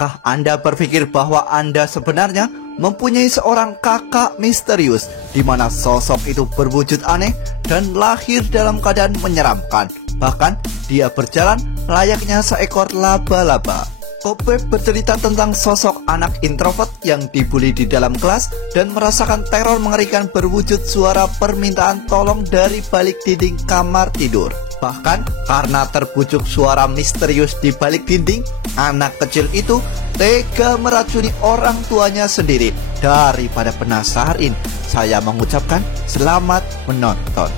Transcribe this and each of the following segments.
Pernahkah Anda berpikir bahwa Anda sebenarnya mempunyai seorang kakak misterius di mana sosok itu berwujud aneh dan lahir dalam keadaan menyeramkan. Bahkan dia berjalan layaknya seekor laba-laba. Kopep bercerita tentang sosok anak introvert yang dibully di dalam kelas dan merasakan teror mengerikan berwujud suara permintaan tolong dari balik dinding kamar tidur. Bahkan karena terbujuk suara misterius di balik dinding, anak kecil itu tega meracuni orang tuanya sendiri. Daripada penasaran, saya mengucapkan selamat menonton.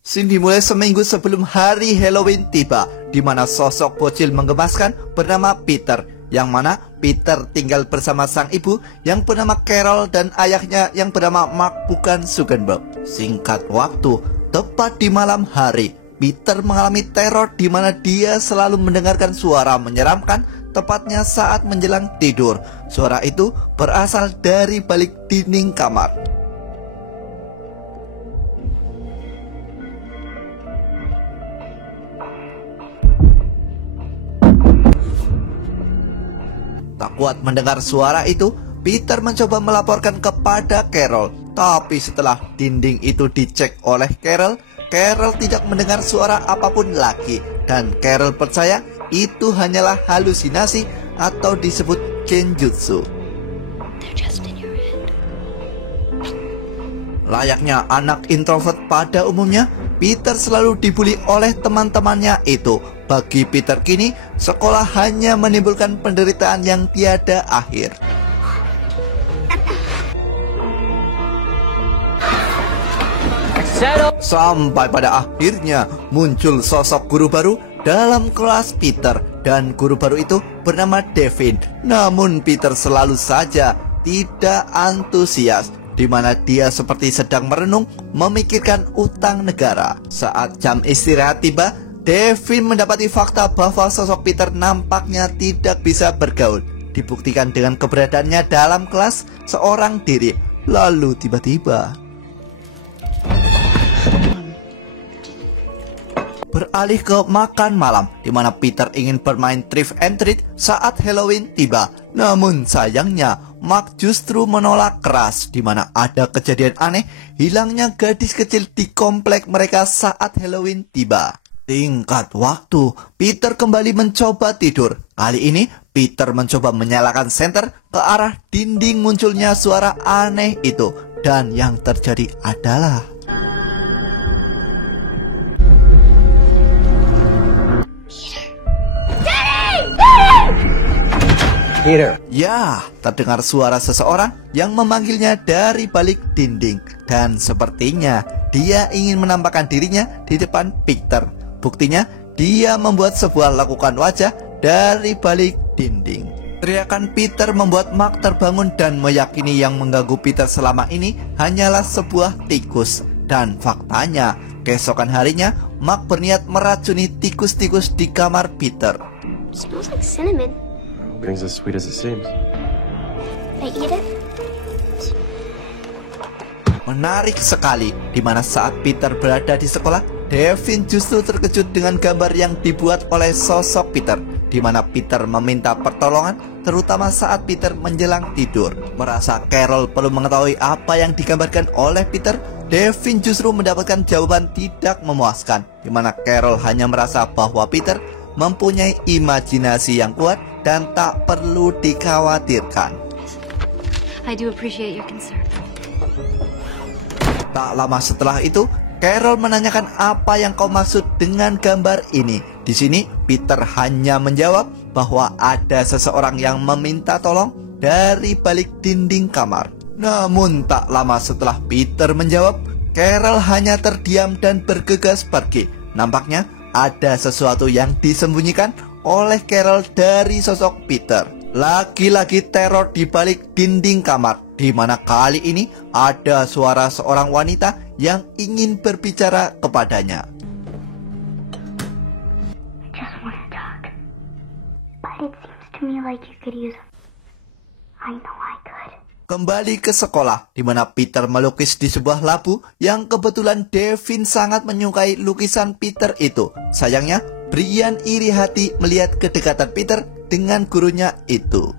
Scene dimulai seminggu sebelum hari Halloween tiba, di mana sosok bocil menggemaskan bernama Peter, yang mana Peter tinggal bersama sang ibu yang bernama Carol dan ayahnya yang bernama Mark bukan Zuckerberg. Singkat waktu, tepat di malam hari, Peter mengalami teror di mana dia selalu mendengarkan suara menyeramkan, tepatnya saat menjelang tidur. Suara itu berasal dari balik dinding kamar. Tak kuat mendengar suara itu, Peter mencoba melaporkan kepada Carol. Tapi setelah dinding itu dicek oleh Carol, Carol tidak mendengar suara apapun lagi. Dan Carol percaya itu hanyalah halusinasi atau disebut genjutsu. Layaknya anak introvert pada umumnya, Peter selalu dibully oleh teman-temannya itu. Bagi Peter kini, sekolah hanya menimbulkan penderitaan yang tiada akhir. Sampai pada akhirnya muncul sosok guru baru dalam kelas Peter. Dan guru baru itu bernama Devin. Namun Peter selalu saja tidak antusias, di mana dia seperti sedang merenung memikirkan utang negara. Saat jam istirahat tiba, Devin mendapati fakta bahwa sosok Peter nampaknya tidak bisa bergaul. Dibuktikan dengan keberadaannya dalam kelas seorang diri. Lalu tiba-tiba beralih ke makan malam, di mana Peter ingin bermain trick and treat saat Halloween tiba. Namun sayangnya Mark justru menolak keras, di mana ada kejadian aneh hilangnya gadis kecil di komplek mereka saat Halloween tiba. Singkat waktu, Peter kembali mencoba tidur. Kali ini Peter mencoba menyalakan senter ke arah dinding munculnya suara aneh itu. Dan yang terjadi adalah Peter. Ya, terdengar suara seseorang yang memanggilnya dari balik dinding. Dan sepertinya dia ingin menampakkan dirinya di depan Peter. Buktinya, dia membuat sebuah lekukan wajah dari balik dinding. Teriakan Peter membuat Mark terbangun dan meyakini yang mengganggu Peter selama ini hanyalah sebuah tikus. Dan faktanya, keesokan harinya, Mark berniat meracuni tikus-tikus di kamar Peter. Smells like cinnamon. Everything's as sweet as it seems. I eat it? Menarik sekali, di mana saat Peter berada di sekolah, Devin justru terkejut dengan gambar yang dibuat oleh sosok Peter, di mana Peter meminta pertolongan, terutama saat Peter menjelang tidur. Merasa Carol perlu mengetahui apa yang digambarkan oleh Peter, Devin justru mendapatkan jawaban tidak memuaskan, di mana Carol hanya merasa bahwa Peter mempunyai imajinasi yang kuat dan tak perlu dikhawatirkan. I do appreciate your concern. Tak lama setelah itu, Carol menanyakan apa yang kau maksud dengan gambar ini. Di sini, Peter hanya menjawab bahwa ada seseorang yang meminta tolong dari balik dinding kamar. Namun tak lama setelah Peter menjawab, Carol hanya terdiam dan bergegas pergi. Nampaknya ada sesuatu yang disembunyikan oleh Carol dari sosok Peter. Lagi-lagi teror di balik dinding kamar, di mana kali ini ada suara seorang wanita yang ingin berbicara kepadanya. I just want to talk. But it seems to me like you could use... I know I could. Kembali ke sekolah, di mana Peter melukis di sebuah labu yang kebetulan Devin sangat menyukai lukisan Peter itu. Sayangnya, Brian iri hati melihat kedekatan Peter dengan gurunya itu.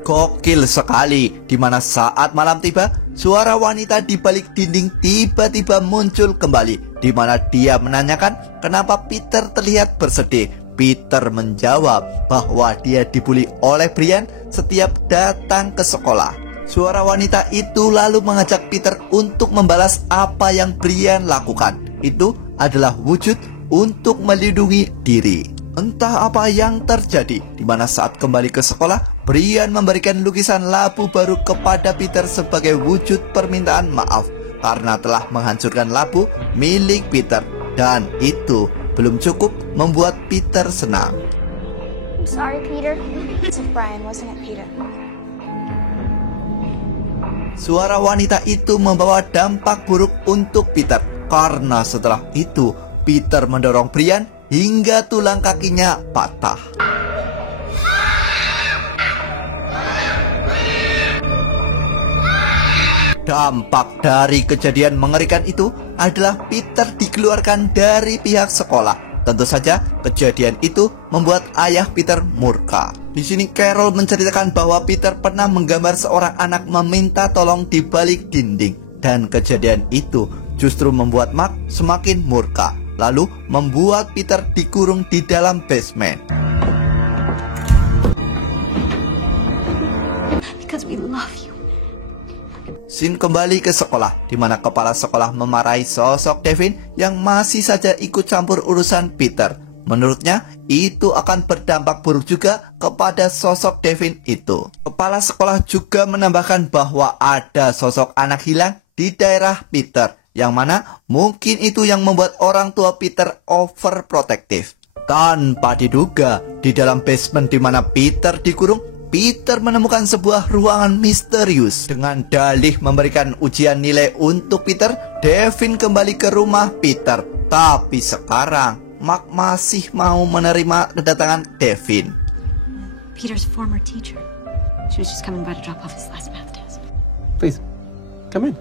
Gokil sekali, di mana saat malam tiba, suara wanita di balik dinding tiba-tiba muncul kembali, di mana dia menanyakan kenapa Peter terlihat bersedih. Peter menjawab bahwa dia dibully oleh Brian setiap datang ke sekolah. Suara wanita itu lalu mengajak Peter untuk membalas apa yang Brian lakukan. Itu adalah wujud untuk melindungi diri. Entah apa yang terjadi, di mana saat kembali ke sekolah, Brian memberikan lukisan labu baru kepada Peter sebagai wujud permintaan maaf karena telah menghancurkan labu milik Peter. Dan itu belum cukup membuat Peter senang. I'm sorry, Peter. It's of Brian, wasn't it, Peter? Suara wanita itu membawa dampak buruk untuk Peter karena setelah itu Peter mendorong Brian hingga tulang kakinya patah. Dampak dari kejadian mengerikan itu adalah Peter dikeluarkan dari pihak sekolah. Tentu saja kejadian itu membuat ayah Peter murka. Di sini Carol menceritakan bahwa Peter pernah menggambar seorang anak meminta tolong di balik dinding, dan kejadian itu justru membuat Mark semakin murka, lalu membuat Peter dikurung di dalam basement. Because we love you. Scene kembali ke sekolah, di mana kepala sekolah memarahi sosok Devin yang masih saja ikut campur urusan Peter. Menurutnya, itu akan berdampak buruk juga kepada sosok Devin itu. Kepala sekolah juga menambahkan bahwa ada sosok anak hilang di daerah Peter, yang mana mungkin itu yang membuat orang tua Peter overprotective. Tanpa diduga, di dalam basement di mana Peter dikurung, Peter menemukan sebuah ruangan misterius. Dengan dalih memberikan ujian nilai untuk Peter, Devin kembali ke rumah Peter. Tapi sekarang, Mark masih mau menerima kedatangan Devin. Peter's former teacher. She was just coming by to drop off his last math test. Please, come in.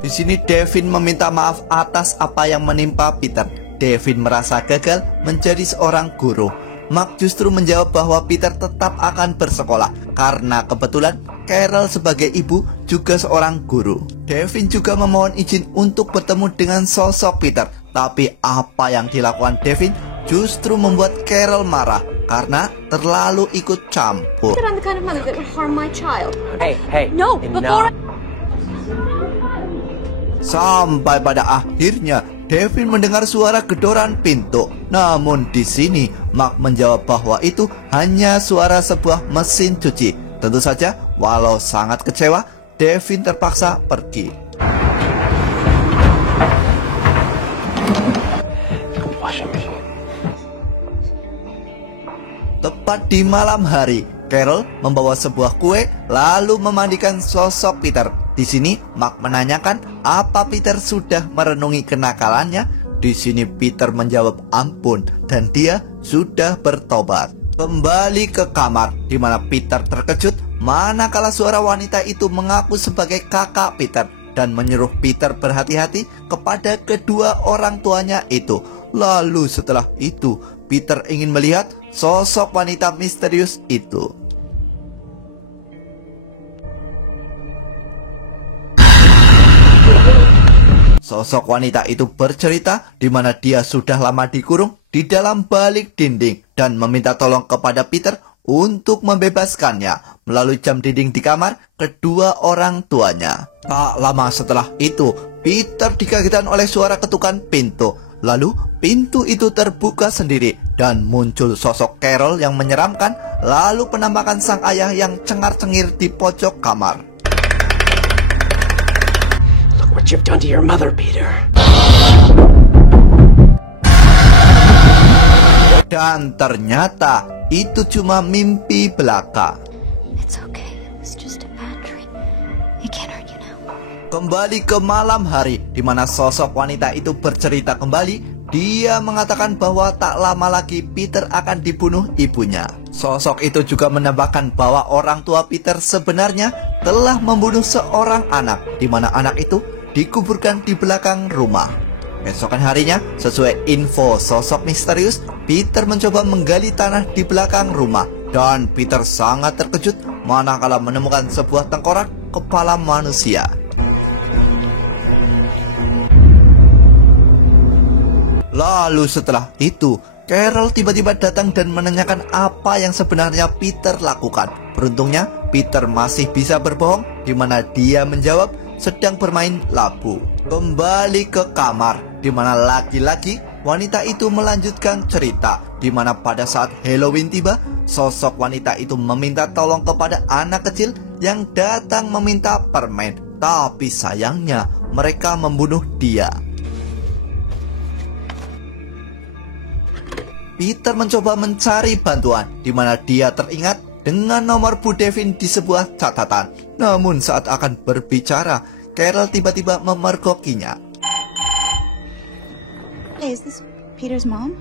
Di sini Devin meminta maaf atas apa yang menimpa Peter. Devin merasa gagal menjadi seorang guru. Mark justru menjawab bahwa Peter tetap akan bersekolah karena kebetulan Carol sebagai ibu juga seorang guru. Devin juga memohon izin untuk bertemu dengan sosok Peter. Tapi apa yang dilakukan Devin justru membuat Carol marah karena terlalu ikut campur. I'm the kind of mother that would harm my child. Hey, No, before Sampai pada akhirnya Devin mendengar suara gedoran pintu. Namun di sini Mark menjawab bahwa itu hanya suara sebuah mesin cuci. Tentu saja, walau sangat kecewa, Devin terpaksa pergi. Washing machine. Tepat di malam hari, Carol membawa sebuah kue lalu memandikan sosok Peter. Di sini Mark menanyakan apa Peter sudah merenungi kenakalannya. Di sini Peter menjawab ampun dan dia sudah bertobat. Kembali ke kamar, di mana Peter terkejut manakala suara wanita itu mengaku sebagai kakak Peter dan menyuruh Peter berhati-hati kepada kedua orang tuanya itu. Lalu setelah itu, Peter ingin melihat sosok wanita misterius itu. Sosok wanita itu bercerita di mana dia sudah lama dikurung di dalam balik dinding dan meminta tolong kepada Peter untuk membebaskannya melalui jam dinding di kamar kedua orang tuanya. Tak lama setelah itu, Peter dikagetkan oleh suara ketukan pintu. Lalu pintu itu terbuka sendiri dan muncul sosok Carol yang menyeramkan, lalu penampakan sang ayah yang cengar-cengir di pojok kamar. What you've done to your mother, Peter. Dan ternyata itu cuma mimpi belaka. It's okay. It was just a bad dream. It can't hurt you now. Kembali ke malam hari, di mana sosok wanita itu bercerita kembali dia mengatakan bahwa tak lama lagi Peter akan dibunuh ibunya. Sosok itu juga menambahkan bahwa orang tua Peter sebenarnya telah membunuh seorang anak, di mana anak itu dikuburkan di belakang rumah. Keesokan harinya, sesuai info sosok misterius, Peter mencoba menggali tanah di belakang rumah. Dan Peter sangat terkejut manakala menemukan sebuah tengkorak kepala manusia. Lalu setelah itu, Carol tiba-tiba datang dan menanyakan apa yang sebenarnya Peter lakukan. Beruntungnya, Peter masih bisa berbohong, di mana dia menjawab sedang bermain labu. Kembali ke kamar, di mana lagi-lagi wanita itu melanjutkan cerita, di mana pada saat Halloween tiba, sosok wanita itu meminta tolong kepada anak kecil yang datang meminta permen. Tapi sayangnya, mereka membunuh dia. Peter mencoba mencari bantuan, di mana dia teringat dengan nomor Bu Devin di sebuah catatan. Namun saat akan berbicara, Carol tiba-tiba memergokinya. Hey, is this Peter's mom?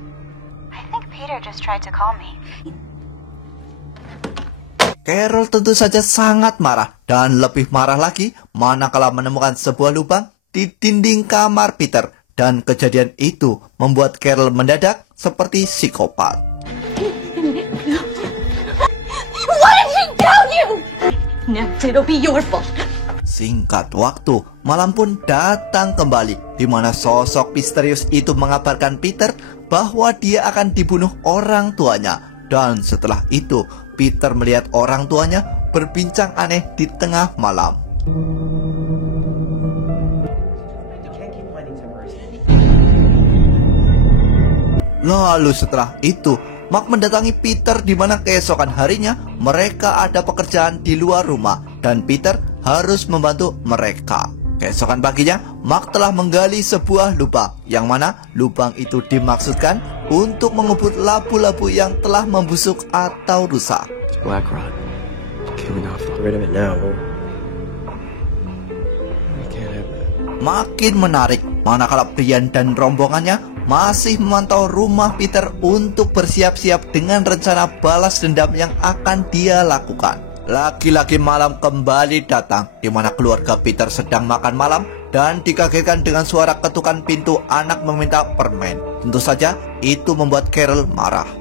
I think Peter just tried to call me. Carol tentu saja sangat marah, dan lebih marah lagi manakala menemukan sebuah lubang di dinding kamar Peter. Dan kejadian itu membuat Carol mendadak seperti psikopat. What did he tell you? Next, it'll be your fault. Singkat waktu, malam pun datang kembali, di mana sosok misterius itu mengabarkan Peter bahwa dia akan dibunuh orang tuanya. Dan setelah itu, Peter melihat orang tuanya berbincang aneh di tengah malam. Lalu setelah itu, Mark mendatangi Peter, di mana keesokan harinya mereka ada pekerjaan di luar rumah dan Peter harus membantu mereka. Keesokan paginya, Mark telah menggali sebuah lubang, yang mana lubang itu dimaksudkan untuk mengubur labu-labu yang telah membusuk atau rusak. It's black rot. Okay, we have to get rid of it now. We can't have that. Makin menarik manakala Brian dan rombongannya masih memantau rumah Peter untuk bersiap-siap dengan rencana balas dendam yang akan dia lakukan. Lagi-lagi malam kembali datang, di mana keluarga Peter sedang makan malam dan dikagetkan dengan suara ketukan pintu anak meminta permen. Tentu saja itu membuat Carol marah.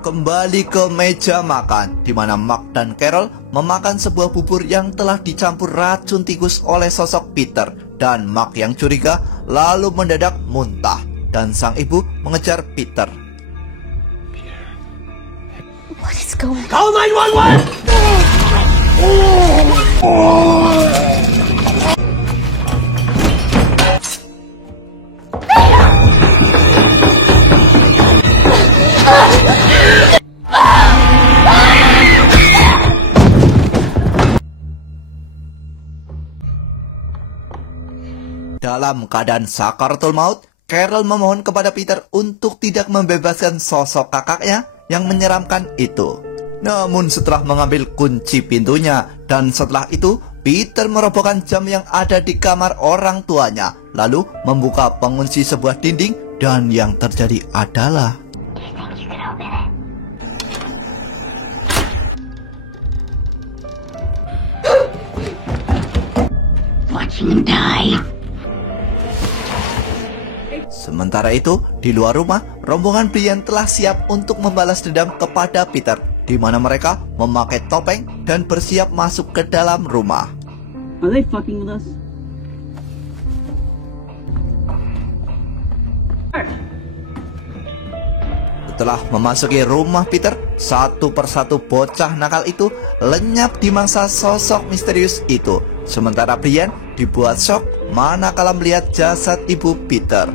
Kembali ke meja makan, di mana Mark dan Carol memakan sebuah bubur yang telah dicampur racun tikus oleh sosok Peter. Dan Mark yang curiga lalu mendadak muntah, dan sang ibu mengejar Peter. What is going on? Call 911! Dalam keadaan sakaratul maut, Carol memohon kepada Peter untuk tidak membebaskan sosok kakaknya yang menyeramkan itu. Namun setelah mengambil kunci pintunya, dan setelah itu Peter merobohkan jam yang ada di kamar orang tuanya, lalu membuka pengunci sebuah dinding, dan yang terjadi adalah Watch him die. Sementara itu, di luar rumah, rombongan Brian telah siap untuk membalas dendam kepada Peter, di mana mereka memakai topeng dan bersiap masuk ke dalam rumah. Are they fucking with us? Setelah memasuki rumah Peter, satu persatu bocah nakal itu lenyap di mangsa sosok misterius itu. Sementara Brian dibuat shock manakala melihat jasad ibu Peter.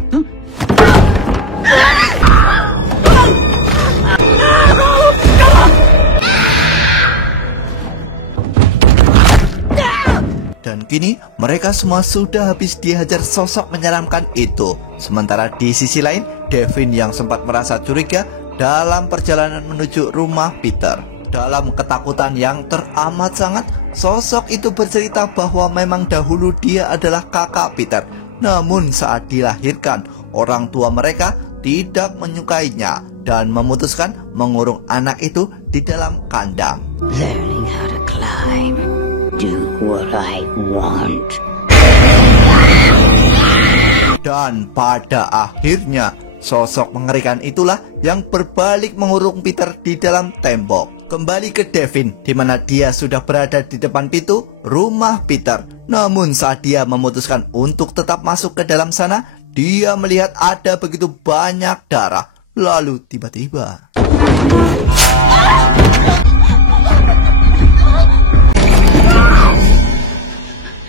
Dan kini mereka semua sudah habis dihajar sosok menyeramkan itu. Sementara di sisi lain, Devin yang sempat merasa curiga dalam perjalanan menuju rumah Peter. Dalam ketakutan yang teramat sangat, sosok itu bercerita bahwa memang dahulu dia adalah kakak Peter. Namun saat dilahirkan, orang tua mereka tidak menyukainya dan memutuskan mengurung anak itu di dalam kandang. Learning how to climb. Do what I want. Dan pada akhirnya, sosok mengerikan itulah yang berbalik mengurung Peter di dalam tembok. Kembali ke Devin, di mana dia sudah berada di depan pintu rumah Peter. Namun saat dia memutuskan untuk tetap masuk ke dalam sana, dia melihat ada begitu banyak darah. Lalu tiba-tiba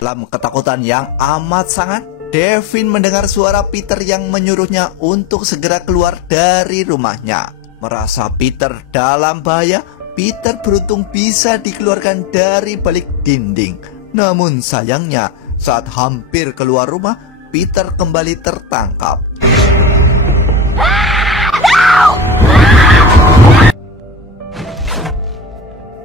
dalam ketakutan yang amat sangat, Devin mendengar suara Peter yang menyuruhnya untuk segera keluar dari rumahnya. Merasa Peter dalam bahaya, Peter beruntung bisa dikeluarkan dari balik dinding. Namun sayangnya, saat hampir keluar rumah, Peter kembali tertangkap.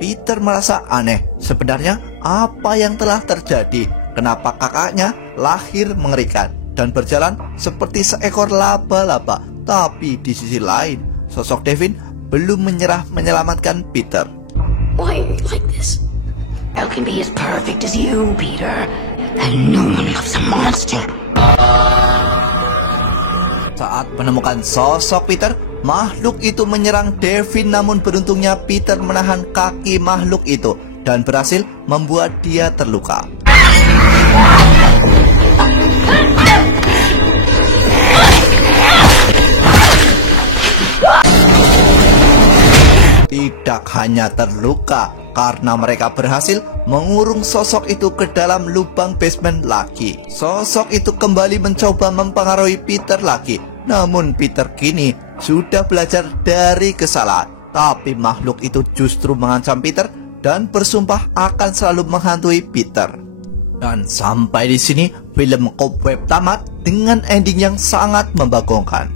Peter merasa aneh. Sebenarnya apa yang telah terjadi? Kenapa kakaknya lahir mengerikan dan berjalan seperti seekor laba-laba? Tapi di sisi lain, sosok Devin belum menyerah menyelamatkan Peter. Why are you like this? I can be as perfect as you, Peter. And no one loves a monster. Saat menemukan sosok Peter, makhluk itu menyerang Devin, namun beruntungnya Peter menahan kaki makhluk itu dan berhasil membuat dia terluka. Tidak hanya terluka, karena mereka berhasil mengurung sosok itu ke dalam lubang basement lagi. Sosok itu kembali mencoba mempengaruhi Peter lagi. Namun Peter kini sudah belajar dari kesalahan. Tapi makhluk itu justru mengancam Peter dan bersumpah akan selalu menghantui Peter. Dan sampai di sini film Cobweb tamat dengan ending yang sangat membagongkan.